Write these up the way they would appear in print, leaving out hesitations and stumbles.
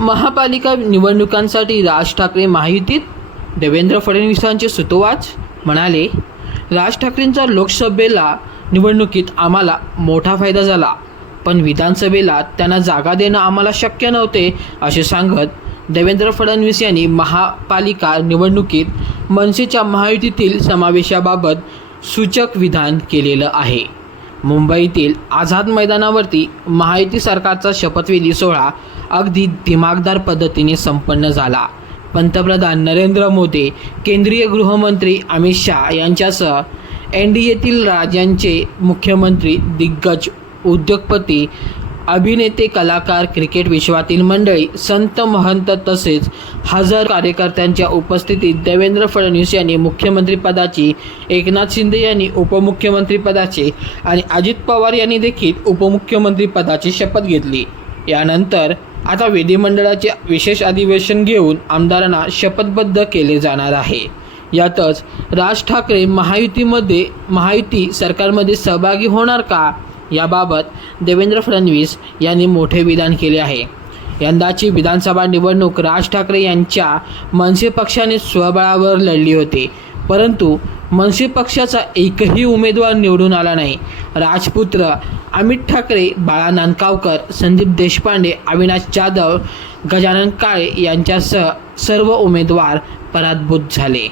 महापालिका निवडणुकांसाठी राज ठाकरे महायुतीत, देवेंद्र फडणवीसांचे सूतोवाच. म्हणाले, राज ठाकरेंचा लोकसभेला निवडणुकीत आम्हाला मोठा फायदा झाला, पण विधानसभेला त्यांना जागा देणं आम्हाला शक्य नव्हते असे सांगत देवेंद्र फडणवीस यांनी महापालिका निवडणुकीत मनसेच्या महायुतीतील समावेशाबाबत सूचक विधान केलेलं आहे. मुंबईतील आझाद मैदानावरती महायुती सरकारचा शपथविधी सोहळा अगदी दिमागदार पद्धतीने संपन्न झाला. पंतप्रधान नरेंद्र मोदी, केंद्रीय गृहमंत्री अमित शहा यांच्यासह NDAतील राज्यांचे मुख्यमंत्री, दिग्गज उद्योगपती, अभिनेते, कलाकार, क्रिकेट विश्वातील मंडळी, संत महंत तसेच हजारो कार्यकर्त्यांच्या उपस्थितीत देवेंद्र फडणवीस यांनी मुख्यमंत्रीपदाची, एकनाथ शिंदे यांनी उपमुख्यमंत्रीपदाची आणि अजित पवार यांनी देखील उपमुख्यमंत्रीपदाची शपथ घेतली. यानंतर आता विधिमंडळाचे विशेष अधिवेशन घेऊन आमदारांना शपथबद्ध केले जाणार आहे. यातच राज ठाकरे महायुती सरकारमध्ये सहभागी होणार का, याबाबत देवेंद्र फडणवीस यांनी मोठे विधान केले आहे. यंदाची विधानसभा निवडणूक राज ठाकरे यांच्या मनसे पक्षाने स्वबळावर लढली होती, परंतु मनसे पक्षाचा एकही उमेदवार निवडून आला नाही. राजपुत्र अमित ठाकरे, बाळा नांदगावकर, संदीप देशपांडे, अविनाश जाधव, गजानन काळे यांच्यासह सर्व उमेदवार पराभूत झाले.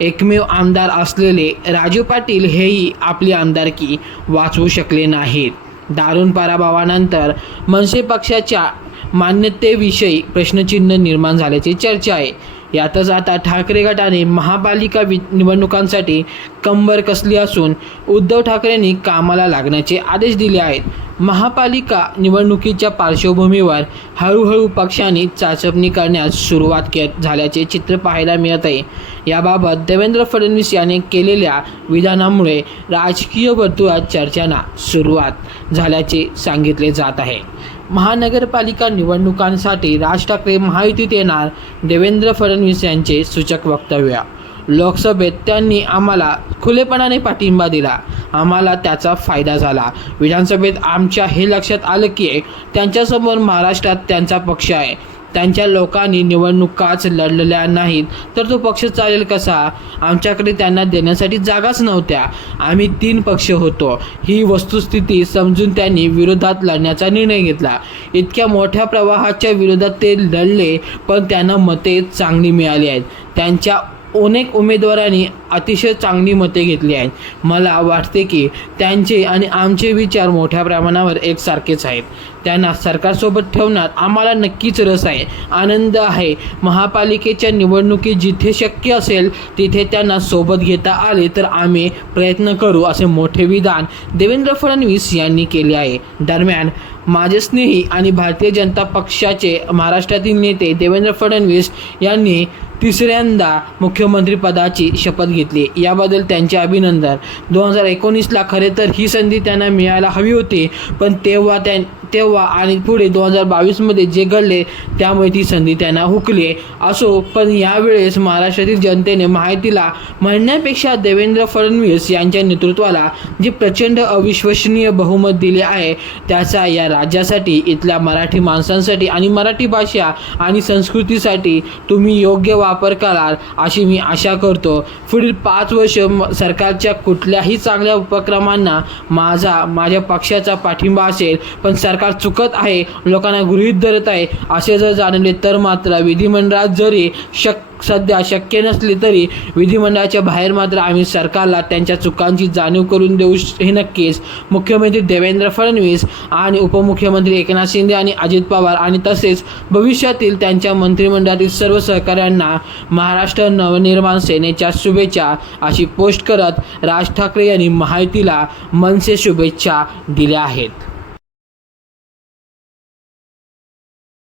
एकमेव आमदार असलेले राजू पाटील हेही आपली आमदारकी वाचवू शकले नाहीत. दारुण पराभवानंतर मनसे पक्षाच्या मान्यतेविषयी प्रश्नचिन्ह निर्माण झाल्याची चर्चा आहे. यातच आता ठाकरे गटाने महापालिका निवडणुकांसाठी कंबर कसली असून उद्धव ठाकरेंनी कामाला लागण्याचे आदेश दिले आहेत. महापालिका निवडणुकीच्या पार्श्वभूमीवर हळूहळू पक्षाने चाचपणी करण्यास सुरुवात झाल्याचे चित्र पाहायला मिळत आहे. याबाबत देवेंद्र फडणवीस यांनी केलेल्या विधानामुळे राजकीय वर्तुळात चर्चांना सुरुवात झाल्याचे सांगितले जात आहे. महानगरपालिका निवडणुकांसाठी राज ठाकरे महायुतीत येणार, देवेंद्र फडणवीस यांचे सूचक वक्तव्य. लोकसभेत त्यांनी आम्हाला खुलेपणाने पाठिंबा दिला, आम्हाला त्याचा फायदा झाला. विधानसभेत आमच्या हे लक्षात आलं की त्यांच्यासमोर महाराष्ट्रात त्यांचा पक्ष आहे. त्यांच्या लोकांनी निवडणुकाच लढलेल्या नाहीत तर तो पक्ष चालेल कसा? आमच्याकडे त्यांना देण्यासाठी जागाच नव्हत्या. आम्ही 3 पक्ष होतो. ही वस्तुस्थिती समजून त्यांनी विरोधात लढण्याचा निर्णय घेतला. इतक्या मोठ्या प्रवाहाच्या विरोधात ते लढले, पण त्यांना मते चांगली मिळाली आहेत. त्यांच्या अनेक उमेदवारांनी अतिशय चांगली मते घेतली आहेत. मला वाटते की त्यांचे आणि आमचे विचार मोठ्या प्रमाणावर एकसारखेच आहेत. त्यांना सरकारसोबत ठेवण्यात आम्हाला नक्कीच रस आहे, आनंद आहे. महापालिकेच्या निवडणुकीत जिथे शक्य असेल तिथे त्यांना सोबत घेता आले तर आम्ही प्रयत्न करू, असे मोठे विधान देवेंद्र फडणवीस यांनी केले आहे. दरम्यान माझे स्नेही आणि भारतीय जनता पक्षाचे महाराष्ट्रातील नेते देवेंद्र फडणवीस यांनी 3ऱ्यांदा मुख्यमंत्रीपदाची शपथ घेतली. याबद्दल त्यांचे अभिनंदन. 2019ला खरे तर ही संधी त्यांना मिळायला हवी होती, पण तेव्हा आणि पुढे 2022मध्ये जे घडले त्यामुळे ती संधी त्यांना हुकली. असो, पण यावेळेस महाराष्ट्रातील जनतेने महायुतीला म्हणण्यापेक्षा देवेंद्र फडणवीस यांच्या नेतृत्वाला जे प्रचंड अविश्वसनीय बहुमत दिले आहे, त्याचा या राज्यासाठी, इथल्या मराठी माणसांसाठी आणि मराठी भाषा आणि संस्कृतीसाठी तुम्ही योग्य वापर कराल अशी मी आशा करतो. पुढील 5 वर्ष सरकारच्या कुठल्याही चांगल्या उपक्रमांना माझ्या पक्षाचा पाठिंबा असेल, पण सरकार चुकत आहे, लोकांना गृहीत धरत आहे असे जर जाणवले तर मात्र विधिमंडळात जरी सध्या शक्य नसले तरी विधिमंडळाच्या बाहेर मात्र आम्ही सरकारला त्यांच्या चुकांची जाणीव करून देऊ हे नक्कीच. मुख्यमंत्री देवेंद्र फडणवीस आणि उपमुख्यमंत्री एकनाथ शिंदे आणि अजित पवार आणि तसेच भविष्यातील त्यांच्या मंत्रिमंडळातील सर्व सहकाऱ्यांना महाराष्ट्र नवनिर्माण सेनेच्या शुभेच्छा अशी पोस्ट करत राज ठाकरे यांनी महायुतीला मनसे शुभेच्छा दिल्या आहेत.